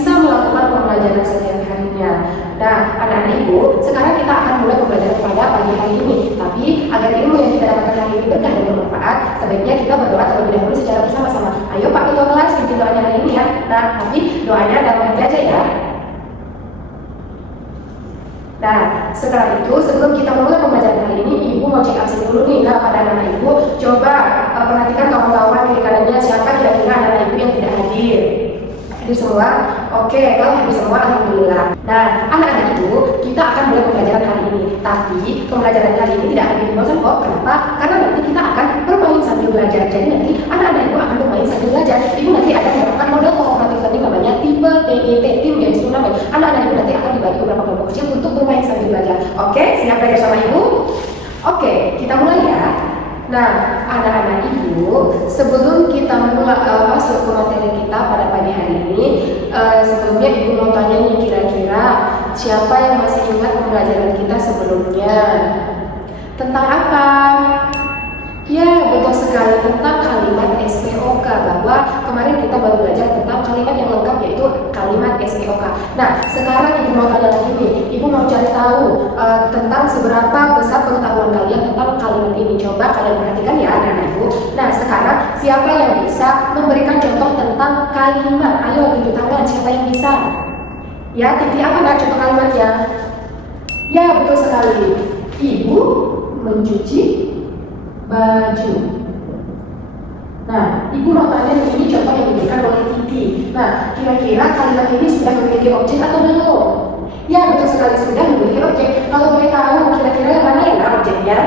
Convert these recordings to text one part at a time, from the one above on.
bisa melakukan pembelajaran setiap harinya. Nah, anak-anak ibu, sekarang kita akan mulai pembelajaran pada pagi hari ini. Tapi agar ilmu yang kita dapatkan hari ini berkah dan bermanfaat, sebaiknya kita berdoa terlebih dahulu secara bersama-sama. Ayo Pak Ketua kelas, bikin doanya hari ini ya. Nah, tapi doanya dalam hati aja ya. Nah, setelah itu sebelum kita mulai pembelajaran hari ini, ibu mau cek absen dulu nih. Nah, pada anak-anak ibu, coba perhatikan kawan-kawan kiri kanannya siapa kira-kira anak-anak ibu yang tidak hadir. Hadir semua? Oke, kalau hadir semua, alhamdulillah. Nah, anak-anak ibu, kita akan mulai pembelajaran hari ini. Tapi pembelajaran hari ini tidak akan dibosan kok. Kenapa? Karena nanti kita akan bermain sambil belajar. Jadi nanti anak-anak ibu akan bermain sambil belajar. Ibu nanti akan melakukan model kooperatif learning namanya tipe TGT, Team Games Tournament. Anak-anak ibu nanti akan dibagi beberapa kelompok kecil untuk bermain sambil belajar. Oke, siap belajar sama ibu? Oke, kita mulai ya. Nah, anak-anak ibu, sebelum kita mulai masuk ke materi kita pada pagi hari ini, sebelumnya ibu mau tanya nih, kira-kira siapa yang masih ingat pembelajaran kita sebelumnya? Tentang apa? Ya, betul sekali, tentang kalimat SPOK, bahwa kemarin kita baru belajar tentang kalimat yang lengkap, yaitu kalimat SPOK. Nah, sekarang ibu mau tanya lagi nih, ibu mau cari tahu tentang seberapa besar pengetahuan kalian tentang kalimat ini. Coba kalian perhatikan ya anak-anak ibu. Nah, sekarang siapa yang bisa memberikan contoh tentang kalimat? Ayo tunjuk tangan, siapa yang bisa? Ya, titik apa nak contoh kalimatnya? Ya, betul sekali. Ibu mencuci baju. Nah, ibu mau tanya ini contoh yang diberikan oleh Titi. Nah, kira-kira kalimat ini sudah memiliki objek atau belum? Ya, betul sekali sudah memiliki objek. Kalau boleh tahu, kira-kira yang mana ya objeknya?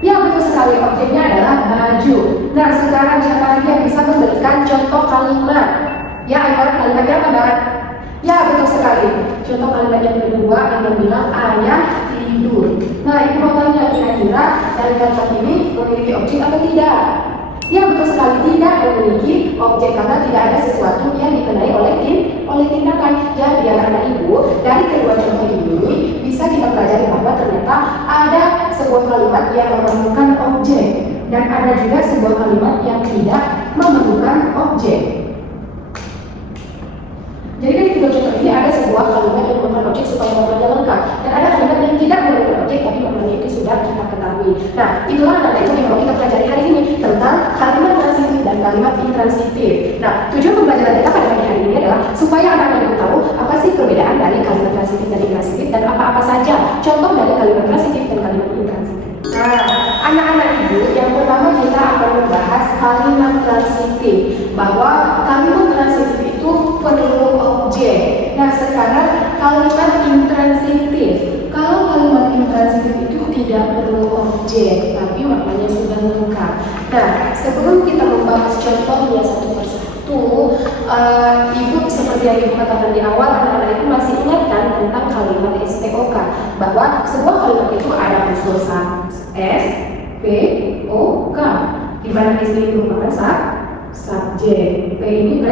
Ya, betul sekali, objeknya adalah baju. Nah, sekarang siapa lagi yang bisa memberikan contoh kalimat? Ya, ayo kalimatnya apa, Mbak? Ya, betul sekali. Contoh kalimat yang kedua yang bilang ayah tidur. Nah, ibu mau tanya kira-kira dari kalimat ini memiliki objek atau tidak? Ya, betul sekali, tidak memiliki objek karena tidak ada sesuatu yang dikenai oleh tindakan. Jadi anak-anak ibu, dari kedua contoh ini bisa kita pelajari bahwa ternyata ada sebuah kalimat yang memerlukan objek dan ada juga sebuah kalimat yang tidak memerlukan objek. Jadi dari kedua contoh ini ada sebuah kalimat yang memerlukan objek supaya maknanya lengkap, dan ada kalimat yang tidak memerlukan objek tapi maknanya itu sudah kita ketahui. Nah, itulah anak-anak itu yang mau kita pelajari hari ini tentang kalimat transitif dan kalimat intransitif. Nah, tujuan pembelajaran kita pada hari ini adalah supaya anak-anak itu tahu apa sih perbedaan dari kalimat transitif dan intransitif dan apa-apa saja contoh dari kalimat transitif dan kalimat intransitif. Nah, anak-anak ibu, yang pertama kita akan membahas kalimat transitif, bahwa kalimat transitif itu perlu objek. Nah, sekarang kalimat intransitif. Kalau kalimat intransitif itu tidak perlu objek, tapi maknanya sudah lengkap. Nah, sebelum kita membahas contohnya satu persatu, ibu seperti yang ibu katakan di awal, anak-anak itu masih ingat kan tentang kalimat SPOK, bahwa sebuah kalimat itu ada unsur SPOK, di mana S ini merupakan subjek, P ini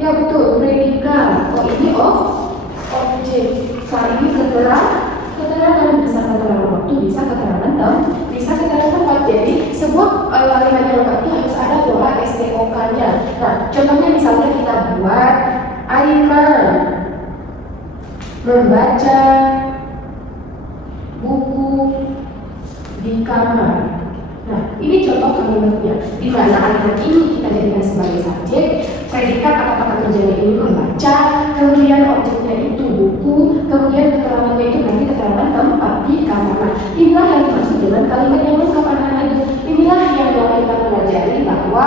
ya betul, predikat, ini objek, K ini keterangan, bisa keterangan waktu, bisa keterangan tempat. Jadi sebuah kalimat yang lengkap itu harus ada pola SPOK-nya. Nah, contohnya misalnya kita buat Aiman membaca buku di kamar. Nah, ini contoh kalimatnya, di mana kalimat ini kita jadikan sebagai subjek, predikat atau kata kerjanya ini membaca, kemudian objeknya itu buku, kemudian keterangannya itu nanti keterangan tempat di kamar. Nah, inilah yang dimaksud dengan kalimat yang lengkap anak-anak. Inilah yang kita pelajari, bahwa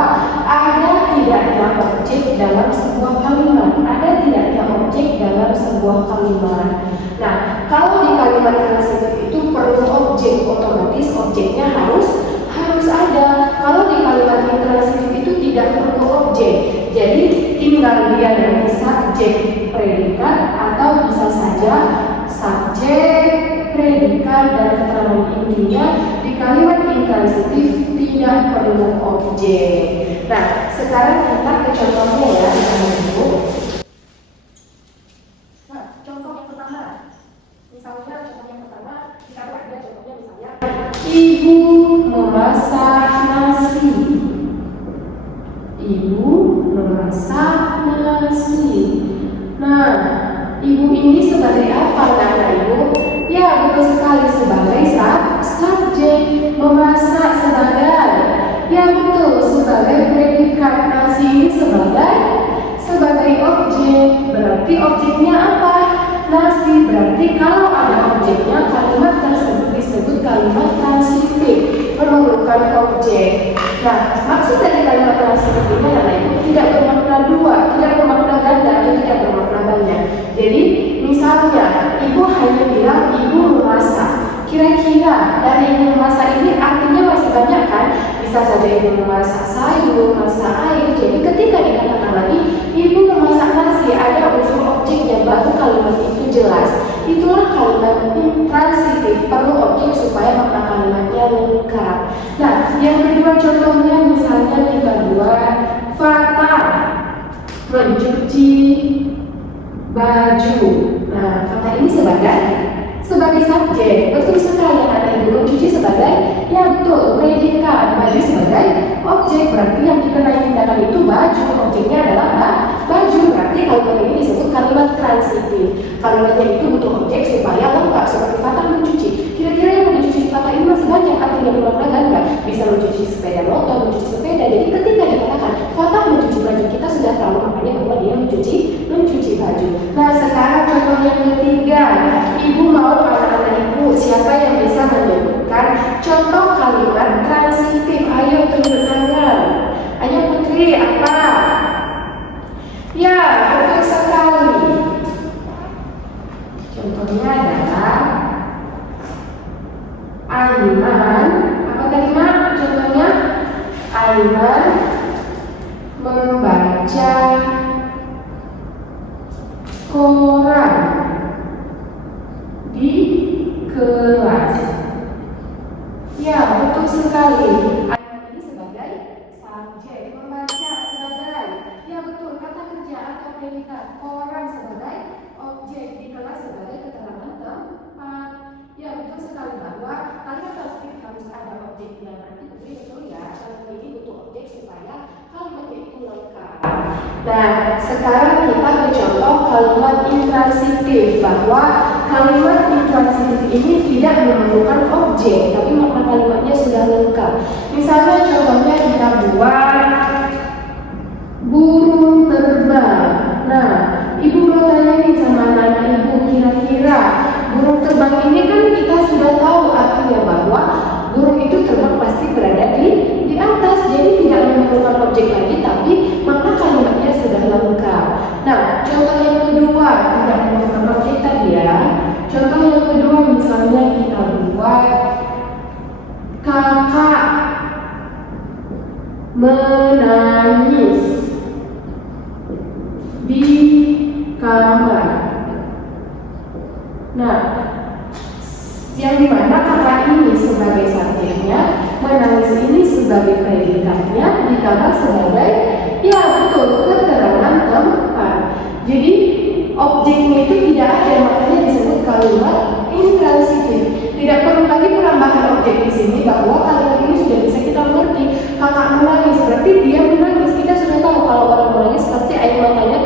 ada tidaknya objek dalam sebuah kalimat, ada tidaknya objek dalam sebuah kalimat. Nah, kalau di kalimat transitif itu perlu objek, otomatis objeknya harus ada. Kalau di kalimat intransitif itu tidak perlu objek, jadi tinggal dia dari subjek predikat atau bisa saja subjek predikat dan keterangan intinya. Di kalimat intransitif tidak perlu objek. Nah, sekarang kita ke contohnya ya, ibu. Nah, contoh yang pertama, misalnya kita buat dia contohnya misalnya ibu memasak nasi. Ibu memasak nasi. Nah, ini sebagai apa anak-anak ibu? Ya, betul sekali, sebagai subjek. Memasak sebagai, ya betul, sebagai predikat. Nasi ini sebagai objek. Berarti objeknya apa? Nasi. Berarti kalau ada objeknya, kalimat tersebut disebut kalimat transitif, memerlukan objek. Nah, maksud dari kalimat transitif ini adalah ibu tidak bermakna dua, tidak bermakna ganda, atau tidak bermakna banyak. Jadi, misalnya ibu hanya bilang ibu memasak. Kira-kira dari ibu memasak ini artinya masih banyak kan? Bisa saja ibu memasak sayur, masak air. Jadi ketika dikatakan lagi ibu memasak nasi, ada unsur objek yang baru kalimat itu jelas. Itulah kalimat intransitif, perlu objek supaya makna kalimatnya lengkap. Nah, yang kedua contohnya misalnya kita buat Fata mencuci baju. Nah, Fata ini sebagai subjek. Betul sekali anak ibu, mencuci sebagai, ya betul, predikat. Baju sebagai objek. Berarti yang dikenai tindakan itu baju. Objeknya adalah baju. Berarti kalimat ini disebut kalimat transitif. Kalimatnya itu butuh objek supaya lengkap. Seperti Fata mencuci. Kira-kira yang mencuci Fata ini masih banyak. Artinya bermakna ganda. Bisa mencuci sepeda motor, mencuci sepeda. Jadi ketika dikatakan Fata mencuci baju, kita sudah tahu makanya bahwa dia mencuci baju. Nah, sekarang contoh yang ketiga. Ibu mau anak-anak ibu, siapa yang bisa menyebutkan contoh kalimat transitif? Ayo tunjuk tangan. Ayo Putri, apa? Ya, betul sekali. Contohnya adalah Aiman. Apa tadi Mak? Contohnya Aiman membaca koran di kelas. Ya, betul sekali. Aiman ini sebagai subjek, membaca sebagai, ya betul, kata kerja atau predikat. Koran sebagai objek, di kelas sebagai keterangan tempat. Ya, betul sekali bahwa kalimat transitif harus ada objeknya. Nanti betul ya, kalimat ini butuh objek supaya kalimatnya itu lengkap. Nah, sekarang kita mencontoh kalimat intransitif, bahwa kalimat intransitif ini tidak memerlukan objek, tapi makna kalimatnya sudah lengkap. Misalnya contohnya kita buat burung terbang. Nah, ibu mau tanya nih sama anak ibu, kira-kira burung terbang ini kan kita sudah tahu artinya bahwa burung itu terbang pasti berada di atas, jadi tidak memerlukan objek lagi, tapi makna kalimatnya sudah lengkap. Nah, contoh yang kedua tidak memerlukan objek tadi ya. Contoh yang kedua misalnya kita buat kakak menangis di kamar. Nah, yang dimana kakak ini sebagai subjeknya, menangis ini sebagai predikatnya, di kamar sebagai, ya betul, keterangan tempat. Jadi objeknya itu tidak ada, makanya disebut kalimat intransitif. Tidak perlu lagi penambahan objek di sini, bahwa kalimat ini sudah bisa kita mengerti. Kakak menangis berarti dia menangis. Kita sudah tahu kalau orang menangis pasti air matanya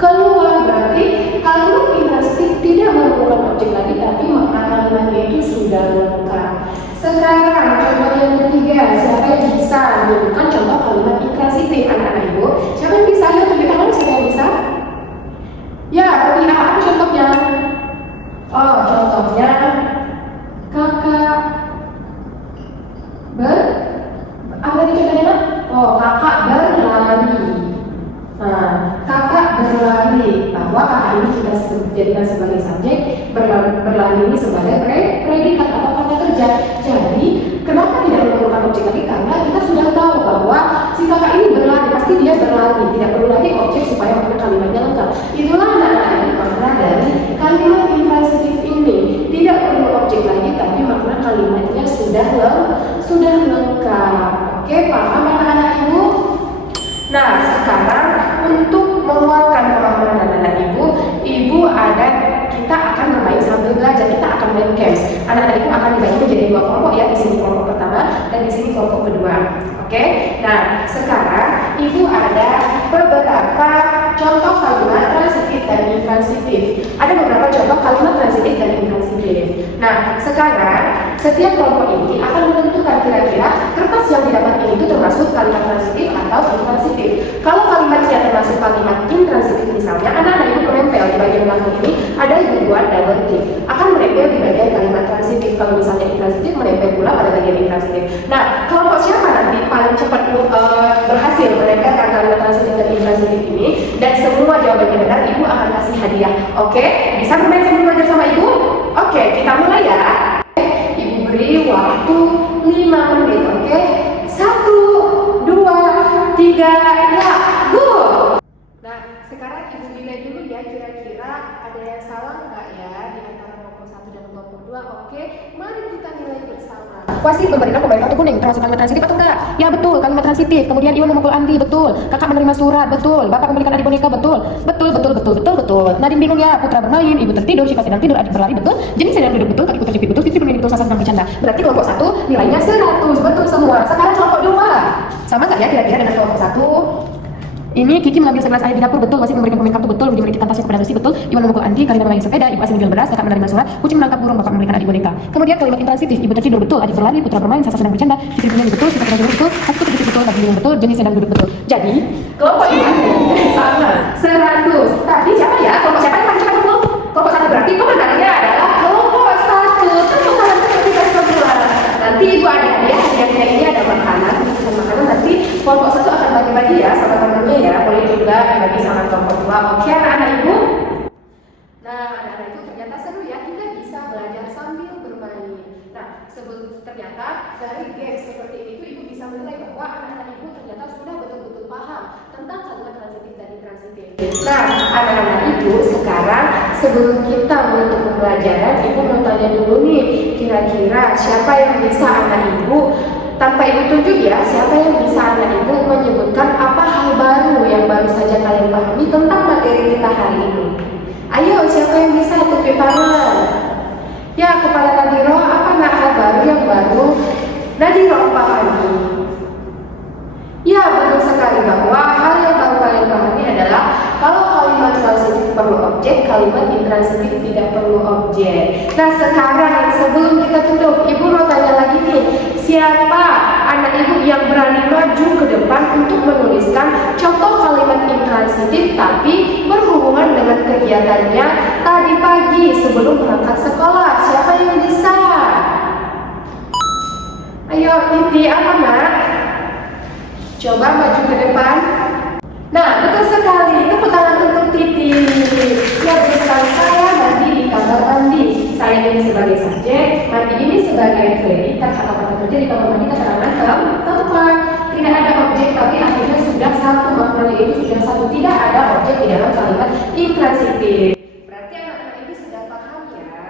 keluar. Berarti kalimat intransitif tidak memerlukan objek lagi, tapi makna kalimatnya itu sudah lengkap. Sekarang contoh yang ketiga, siapa yang bisa menyebutkan contoh kalimat intransitif anak-anak ibu? Siapa yang bisa? Ayo tunjuk tangan, siapa yang bisa? Ya, tapi apa contohnya? Oh, contohnya kakak apa tadi contohnya? Oh, kakak berlari. Nah, kakak berlari, bahwa kakak ini kita jadikan sebagai subjek, berlari ini sebagai predikat atau kata kerja. Jadi, kenapa tidak memerlukan objek lagi? Karena kita sudah tahu bahwa si kakak ini berlari, pasti dia berlari, tidak perlu lagi objek supaya makna kalimatnya lengkap. Itulah anak-anak makna dari kalimat intransitif ini. Tidak perlu objek lagi, tapi makna kalimatnya sudah lengkap. Oke, paham anak-anak ibu? Nah, sekarang untuk menguatkan pemahaman anak-anak ibu kita akan bermain sambil belajar. Kita akan main games. Anak-anak ibu akan dibagi menjadi dua kelompok ya. Di sini kelompok pertama dan di sini kelompok kedua. Oke? Nah, sekarang ibu ada beberapa contoh kalimat transitif dan intransitif. Ada beberapa Nah, sekarang setiap kelompok ini akan menentukan kira-kira kertas yang didapat ini itu termasuk kalimat transitif atau intransitif. Kalau kalimatnya termasuk kalimat intransitif misalnya, anak-anak itu menempel di bagian belakang ini ada yang dibuat double tick, akan menempel di bagian kalimat transitif. Kalau misalnya intransitif, menempel pula pada bagian intransitif. Nah, kelompok siapa nanti paling cepat berhasil menempelkan kalimat transitif dan intransitif ini dan semua jawabannya benar, ibu akan kasih hadiah. Oke, bisa bermain sambil belajar sama ibu? Oke, kita mulai ya. Ibu beri waktu 5 menit, oke? 1, 2, 3, ya, go! Nah, sekarang ibu nilai dulu ya, kira-kira ada yang salah nggak ya di antara kelompok 1 dan kelompok 2, oke? Mari kita nilai bersama. Wasit memberikan pemberian kartu kuning, termasuk kalimat transitif atau enggak? Ya betul, kalimat transitif. Kemudian Iwan memukul Andi, betul. Kakak menerima surat, betul. Bapak membelikan adik boneka, betul. Betul. Nadine bingung ya, Putra bermain, ibu tertidur, Syifa sedang tidur, adik berlari, betul. Jenny sedang duduk, betul. Kakiku terjepit, betul. Sisi bermain, betul. Sasa sedang bercanda. Berarti kelompok 1 nilainya 100, betul semua. Sekarang kelompok 2. Sama nggak ya kira-kira dengan kelompok 1? Ini Kiki mengambil segelas air di dapur, betul. Wasit memberikan pemain kartu, betul. Budi memberikan tasnya kepada Lucy, betul. Iwan memukul Andi, Karina bermain sepeda, Ibu Asin menjual beras, Kakak menerima surat, Kucing menangkap burung, Bapak memberikan adik boneka. Kemudian kalimat intransitif, ibu tertidur, betul. Adik berlari, Putra bermain, Sasa sedang bercanda, Sisi bermain, betul. Syifa sedang duduk, betul. Kakiku terjepit, betul. Nadine bingung, betul. Jenny sedang duduk, betul. Jadi kelompok ini sama 100. Tapi siapa ya? Kelompok siapa yang paling cepat ketemu? Kelompok 1 berarti pemenangnya adalah kelompok 1. Tepuk tangan untuk kita semua. Nanti ibu ada hadiah, hadiahnya ini ada makanan, nanti kelompok 1 akan bagi-bagi ya sama temannya ya, boleh juga dibagi sama kelompok 2. Oke anak-anak ibu? Nah, anak-anak itu ternyata seru ya, kita bisa belajar sambil bermain. Nah, sebelum ternyata dari game seperti ini tuh ibu bisa menilai bahwa anak-anak ibu ternyata sudah betul-betul paham tentang kalimat transitif dan intransitif. Nah, anak-anak ibu sekarang sebelum kita menutup pembelajaran, ibu mau tanya dulu nih, kira-kira siapa yang bisa anak ibu tanpa ibu tunjuk ya, siapa yang bisa anak ibu menyebutkan apa hal baru yang baru saja kalian pahami tentang materi kita hari ini? Ayo, siapa yang bisa tunjuk tangan? Ya, kepada Nadiro, apa hal baru yang baru Nadiro pahami? Ya, betul sekali bahwa hal yang baru kalian pahami adalah kalau kalimat transitif perlu objek, kalimat intransitif tidak perlu objek. Nah, sekarang sebelum kita tutup, ibu mau tanya lagi nih, siapa anak ibu yang berani maju ke depan untuk menuliskan contoh kalimat intransitif tapi berhubungan dengan kegiatannya tadi pagi sebelum berangkat sekolah? Siapa yang bisa? Ayo, Titi, apa nak? Coba maju ke depan. Nah, betul sekali. Tepuk tangan untuk Titi. Ya, betul sekali. Saya nanti di kamar mandi. Saya ini sebagai subjek, mandi ini sebagai predikat atau kata kerja di kamar mandi keterangan tempat. Tidak ada objek, tapi akhirnya sudah satu, maknanya itu sudah satu. Tidak ada objek di dalam kalimat intransitif. Berarti anak-anak ini sudah paham ya.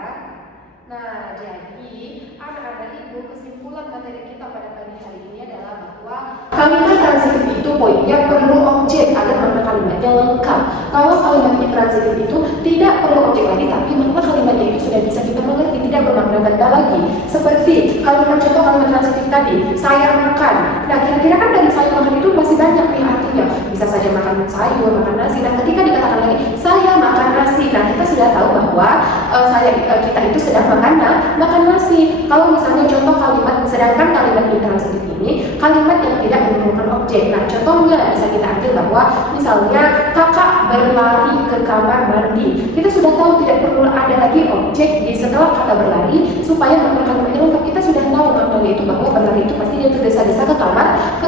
Nah, jadi anak-anak ibu kesimpulan materi kita pada pagi hari ini adalah bahwa kalimat transitif itu poinnya perlu objek agar makna kalimatnya lengkap. Kalau kalimat intransitif itu tidak perlu objek lagi, tapi makna kalimatnya itu sudah bisa kita mengerti, tidak bermakna ganda lagi. Seperti kalimat contoh kalimat transitif tadi, saya makan. Nah, kira-kira kan dari saya makan itu masih banyak nih artinya. Bisa saja makan sayur, makan nasi. Dan ketika dikatakan lagi saya makan nasi, nah kita sudah tahu bahwa kita itu sedang makan nasi. Kalau misalnya contoh kalimat, sedangkan kalimat intransitif ini kalimat yang tidak menggunakan objek. Nah, contohnya bisa kita ambil bahwa misalnya kakak berlari ke kamar mandi. Kita sudah tahu tidak perlu ada lagi objek di setelah kata berlari supaya makna kalimatnya lengkap. Kita sudah tahu maknanya itu bahwa berlari itu pasti dia tergesa-gesa ke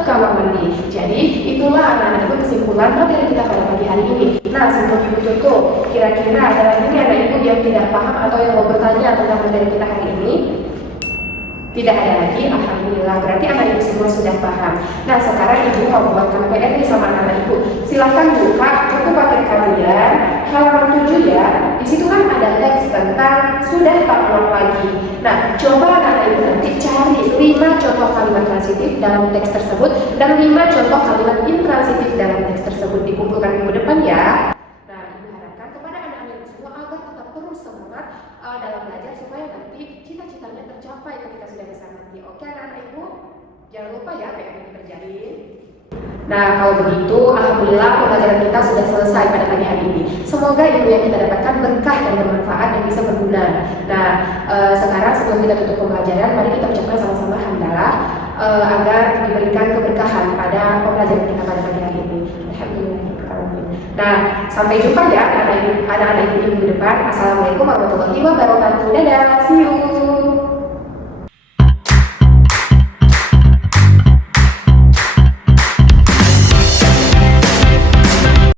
kamar mandi. Jadi itulah anak-anak itu kesimpulan materi kita pada pagi hari ini. Nah, sebelum ibu tutup, kira-kira ada lagi nih anak ibu yang tidak paham atau yang mau bertanya tentang materi kita hari ini? Tidak ada lagi, alhamdulillah. Berarti anak ibu semua sudah paham. Nah, sekarang ibu mau buatkan PR nih sama anak ibu. Silahkan buka buku paket kalian halaman 7 ya. Di situ kan ada teks tentang sudah tak ulang lagi. Nah, coba anak ibu nanti cari 5 contoh kalimat transitif dalam teks tersebut dan 5 contoh kalimat intransitif dalam teks tersebut. Dikumpulkan minggu depan ya. Nah, ibu harapkan kepada anak-anak ibu semua agar tetap terus semangat dalam belajar supaya nanti cita-citanya tercapai ketika sudah besar nanti. Oke anak-anak ibu, jangan lupa ya PR yang dikerjain. Nah, kalau begitu, alhamdulillah pembelajaran kita sudah selesai pada pagi hari ini. Semoga ilmu yang kita dapatkan berkah dan bermanfaat dan bisa berguna. Nah, sekarang sebelum kita tutup pembelajaran, mari kita ucapkan sama-sama hamdalah agar diberikan keberkahan pada pembelajaran kita pada pagi hari ini. Alhamdulillah. Nah, sampai jumpa ya anak-anak ibu di minggu depan. Assalamualaikum warahmatullahi wabarakatuh. Dadah, see you.